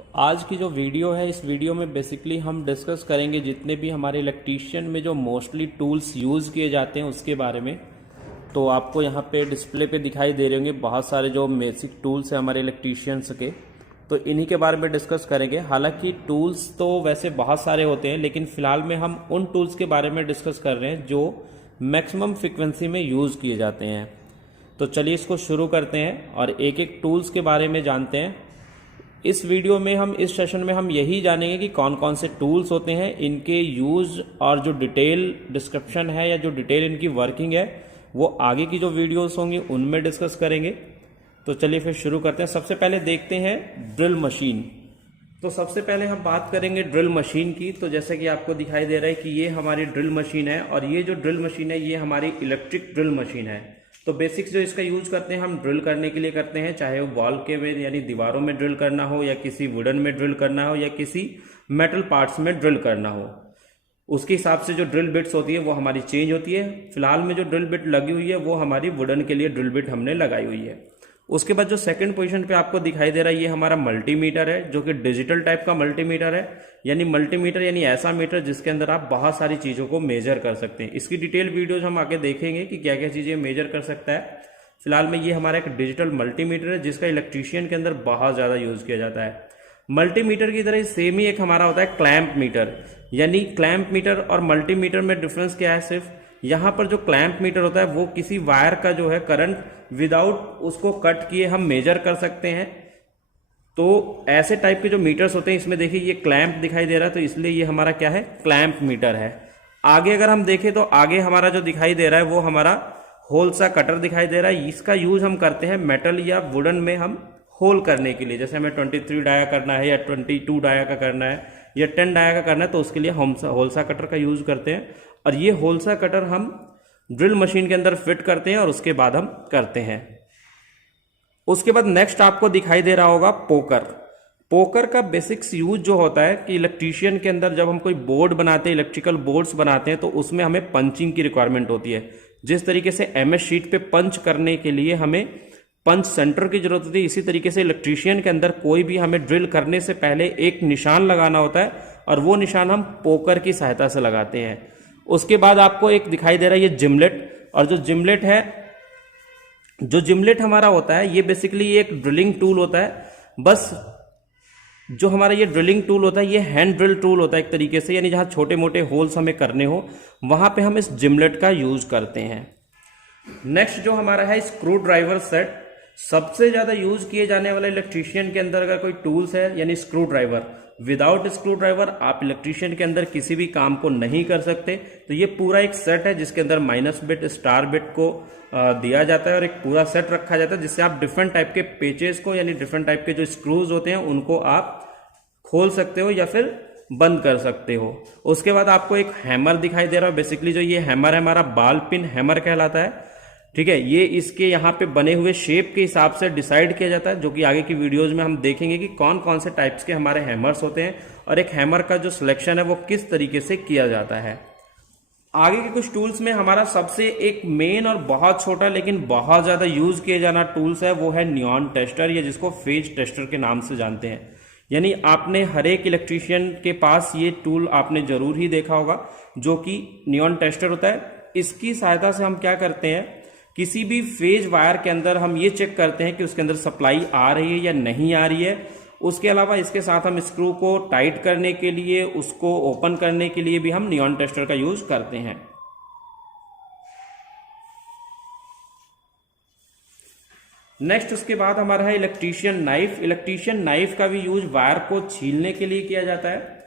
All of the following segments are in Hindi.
तो आज की जो वीडियो है, इस वीडियो में बेसिकली हम डिस्कस करेंगे जितने भी हमारे इलेक्ट्रीशियन में जो मोस्टली टूल्स यूज़ किए जाते हैं उसके बारे में। तो आपको यहाँ पे डिस्प्ले पे दिखाई दे रहे होंगे बहुत सारे जो बेसिक टूल्स हैं हमारे इलेक्ट्रीशियंस के, तो इन्हीं के बारे में डिस्कस करेंगे। हालांकि टूल्स तो वैसे बहुत सारे होते हैं, लेकिन फ़िलहाल में हम उन टूल्स के बारे में डिस्कस कर रहे हैं जो मैक्सिमम फ्रिक्वेंसी में यूज़ किए जाते हैं। तो चलिए इसको शुरू करते हैं और एक एक टूल्स के बारे में जानते हैं। इस वीडियो में हम इस सेशन में हम यही जानेंगे कि कौन कौन से टूल्स होते हैं, इनके यूज़ और जो डिटेल डिस्क्रिप्शन है या जो डिटेल इनकी वर्किंग है वो आगे की जो वीडियोस होंगी उनमें डिस्कस करेंगे। तो चलिए फिर शुरू करते हैं। सबसे पहले देखते हैं ड्रिल मशीन। तो सबसे पहले हम बात करेंगे ड्रिल मशीन की। तो जैसे कि आपको दिखाई दे रहा है कि ये हमारी ड्रिल मशीन है और ये जो ड्रिल मशीन है ये हमारी इलेक्ट्रिक ड्रिल मशीन है। तो बेसिक्स जो इसका यूज करते हैं हम ड्रिल करने के लिए करते हैं, चाहे वो वॉल के में यानी दीवारों में ड्रिल करना हो या किसी वुडन में ड्रिल करना हो या किसी मेटल पार्ट्स में ड्रिल करना हो। उसके हिसाब से जो ड्रिल बिट्स होती है वो हमारी चेंज होती है। फिलहाल में जो ड्रिल बिट लगी हुई है वो हमारी वुडन के लिए ड्रिल बिट हमने लगाई हुई है। उसके बाद जो सेकंड पोजीशन पे आपको दिखाई दे रहा है ये हमारा मल्टीमीटर है, जो कि डिजिटल टाइप का मल्टीमीटर है। यानी मल्टीमीटर यानी ऐसा मीटर जिसके अंदर आप बहुत सारी चीज़ों को मेजर कर सकते हैं। इसकी डिटेल वीडियोज हम आगे देखेंगे कि क्या क्या चीज़ें मेजर कर सकता है। फिलहाल में ये हमारा एक डिजिटल मल्टीमीटर है जिसका इलेक्ट्रीशियन के अंदर बहुत ज़्यादा यूज़ किया जाता है। मल्टीमीटर की तरह सेम ही एक हमारा होता है क्लैंप मीटर। यानी क्लैंप मीटर और मल्टीमीटर में डिफरेंस क्या है, सिर्फ यहाँ पर जो क्लैंप मीटर होता है वो किसी वायर का जो है करंट विदाउट उसको कट किए हम मेजर कर सकते हैं। तो ऐसे टाइप के जो मीटर्स होते हैं इसमें देखिए ये क्लैंप दिखाई दे रहा है, तो इसलिए ये हमारा क्या है, क्लैंप मीटर है। आगे अगर हम देखें तो आगे हमारा जो दिखाई दे रहा है वो हमारा होल सा कटर दिखाई दे रहा है। इसका यूज हम करते हैं मेटल या वुडन में हम होल करने के लिए। जैसे हमें 23 डाया करना है या 22 डाया का करना है या 10 डाया का करना है, तो उसके लिए हम होलसा कटर का यूज करते हैं। और ये होलसा कटर हम ड्रिल मशीन के अंदर फिट करते हैं और उसके बाद हम करते हैं। उसके बाद नेक्स्ट आपको दिखाई दे रहा होगा पोकर। पोकर का बेसिक्स यूज जो होता है कि इलेक्ट्रीशियन के अंदर जब हम कोई बोर्ड बनाते हैं, इलेक्ट्रिकल बोर्ड्स बनाते हैं, तो उसमें हमें पंचिंग की रिक्वायरमेंट होती है। जिस तरीके से एमएस शीट पे पंच करने के लिए हमें पंच सेंटर की जरूरत होती है, इसी तरीके से इलेक्ट्रीशियन के अंदर कोई भी हमें ड्रिल करने से पहले एक निशान लगाना होता है और वो निशान हम पोकर की सहायता से लगाते हैं। उसके बाद आपको एक दिखाई दे रहा है ये जिमलेट। और जो जिमलेट है, जो जिमलेट हमारा होता है ये बेसिकली एक ड्रिलिंग टूल होता है। बस जो हमारा ये ड्रिलिंग टूल होता है ये हैंड ड्रिल टूल होता है एक तरीके से, यानी जहां छोटे मोटे होल्स हमें करने हो वहां पे हम इस जिमलेट का यूज करते हैं। नेक्स्ट जो हमारा है स्क्रू ड्राइवर सेट। सबसे ज्यादा यूज किए जाने वाला इलेक्ट्रीशियन के अंदर अगर कोई टूल्स है यानी screw driver. Without screw driver आप इलेक्ट्रीशियन के अंदर किसी भी काम को नहीं कर सकते। तो ये पूरा एक सेट है जिसके अंदर माइनस बिट, स्टार बिट को दिया जाता है और एक पूरा सेट रखा जाता है जिससे आप डिफरेंट टाइप के पेचेस को यानी डिफरेंट टाइप के जो स्क्रूज होते हैं उनको आप खोल सकते हो या फिर बंद कर सकते हो। उसके बाद आपको एक हैमर दिखाई दे रहा है। बेसिकली जो ये हैमर है हमारा बाल पिन हैमर कहलाता है। ठीक है, ये इसके यहाँ पे बने हुए शेप के हिसाब से डिसाइड किया जाता है, जो कि आगे की वीडियोज में हम देखेंगे कि कौन कौन से टाइप्स के हमारे हैमर्स होते हैं और एक हैमर का जो सिलेक्शन है वो किस तरीके से किया जाता है। आगे के कुछ टूल्स में हमारा सबसे एक मेन और बहुत छोटा लेकिन बहुत ज्यादा यूज किए जाना टूल्स है वो है नियॉन टेस्टर, या जिसको फेज टेस्टर के नाम से जानते हैं। यानी आपने हर एक इलेक्ट्रीशियन के पास ये टूल आपने जरूर ही देखा होगा, जो कि नियॉन टेस्टर होता है। इसकी सहायता से हम क्या करते हैं, किसी भी फेज वायर के अंदर हम ये चेक करते हैं कि उसके अंदर सप्लाई आ रही है या नहीं आ रही है। उसके अलावा इसके साथ हम स्क्रू को टाइट करने के लिए, उसको ओपन करने के लिए भी हम नियॉन टेस्टर का यूज करते हैं। नेक्स्ट उसके बाद हमारा है इलेक्ट्रीशियन नाइफ। इलेक्ट्रीशियन नाइफ का भी यूज वायर को छीलने के लिए किया जाता है।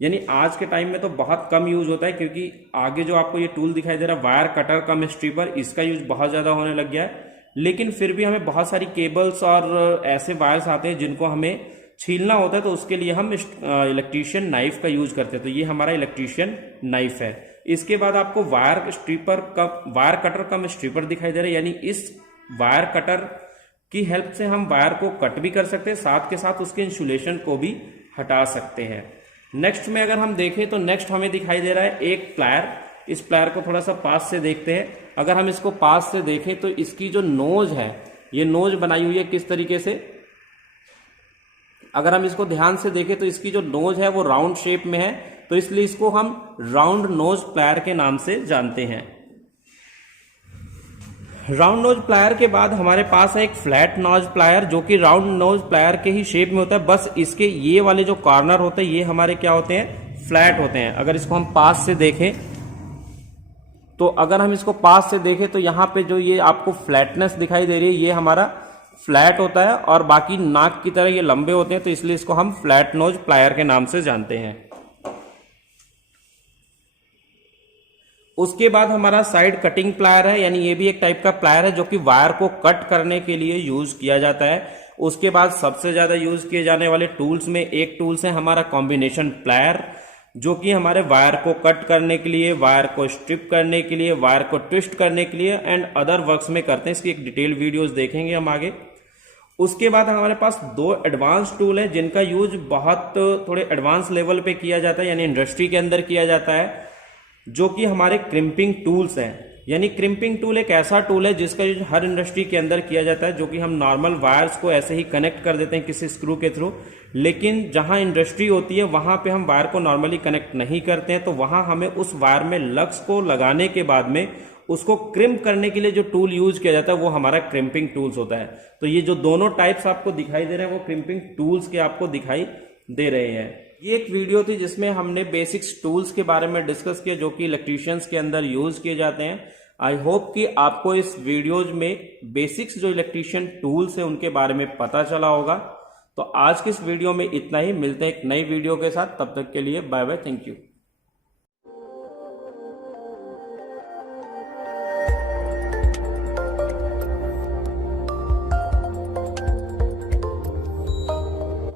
यानी आज के टाइम में तो बहुत कम यूज होता है, क्योंकि आगे जो आपको ये टूल दिखाई दे रहा है वायर कटर कम स्ट्रिपर, इसका यूज बहुत ज्यादा होने लग गया है। लेकिन फिर भी हमें बहुत सारी केबल्स और ऐसे वायर्स आते हैं जिनको हमें छीलना होता है, तो उसके लिए हम इलेक्ट्रीशियन नाइफ का यूज करते हैं। तो ये हमारा इलेक्ट्रीशियन नाइफ है। इसके बाद आपको वायर कटर कम स्ट्रिपर दिखाई दे रहा है। यानी इस वायर कटर की हेल्प से हम वायर को कट भी कर सकते हैं, साथ के साथ उसके इंसुलेशन को भी हटा सकते हैं। नेक्स्ट में अगर हम देखें तो नेक्स्ट हमें दिखाई दे रहा है एक प्लायर। इस प्लायर को थोड़ा सा पास से देखते हैं। अगर हम इसको पास से देखें तो इसकी जो नोज है, ये नोज बनाई हुई है किस तरीके से, अगर हम इसको ध्यान से देखें तो इसकी जो नोज है वो राउंड शेप में है, तो इसलिए इसको हम राउंड नोज प्लायर के नाम से जानते हैं। राउंड नोज प्लायर के बाद हमारे पास है एक फ्लैट नोज प्लायर, जो कि राउंड नोज प्लायर के ही शेप में होता है, बस इसके ये वाले जो कॉर्नर होते हैं ये हमारे क्या होते हैं, फ्लैट होते हैं। अगर इसको हम पास से देखें तो तो यहां पे जो ये आपको फ्लैटनेस दिखाई दे रही है ये हमारा फ्लैट होता है, और बाकी नाक की तरह ये लंबे होते हैं, तो इसलिए इसको हम फ्लैट नोज प्लायर के नाम से जानते हैं। उसके बाद हमारा साइड कटिंग प्लायर है, यानी ये भी एक टाइप का प्लायर है जो कि वायर को कट करने के लिए यूज किया जाता है। उसके बाद सबसे ज्यादा यूज किए जाने वाले टूल्स में एक टूल्स है हमारा कॉम्बिनेशन प्लायर, जो कि हमारे वायर को कट करने के लिए, वायर को स्ट्रिप करने के लिए, वायर को ट्विस्ट करने के लिए एंड अदर वर्क्स में करते हैं। इसकी एक डिटेल वीडियोस देखेंगे हम आगे। उसके बाद हमारे पास दो एडवांस टूल है जिनका यूज बहुत थोड़े एडवांस लेवल पे किया जाता है, यानी इंडस्ट्री के अंदर किया जाता है, जो कि हमारे क्रिम्पिंग टूल्स हैं। यानी क्रिम्पिंग टूल एक ऐसा टूल है जिसका यूज हर इंडस्ट्री के अंदर किया जाता है, जो कि हम नॉर्मल वायर्स को ऐसे ही कनेक्ट कर देते हैं किसी स्क्रू के थ्रू, लेकिन जहां इंडस्ट्री होती है वहां पे हम वायर को नॉर्मली कनेक्ट नहीं करते हैं, तो वहां हमें उस वायर में लक्स को लगाने के बाद में उसको क्रिम्प करने के लिए जो टूल यूज किया जाता है वो हमारा क्रिम्पिंग टूल्स होता है। तो ये जो दोनों टाइप्स आपको दिखाई दे रहे हैं वो क्रिम्पिंग टूल्स के आपको दिखाई दे रहे हैं। ये एक वीडियो थी जिसमें हमने बेसिक्स टूल्स के बारे में डिस्कस किया जो कि इलेक्ट्रीशियंस के अंदर यूज किए जाते हैं। आई होप कि आपको इस वीडियोज में बेसिक्स जो इलेक्ट्रीशियन टूल्स हैं उनके बारे में पता चला होगा। तो आज की इस वीडियो में इतना ही, मिलते हैं एक नई वीडियो के साथ, तब तक के लिए बाय बाय, थैंक यू।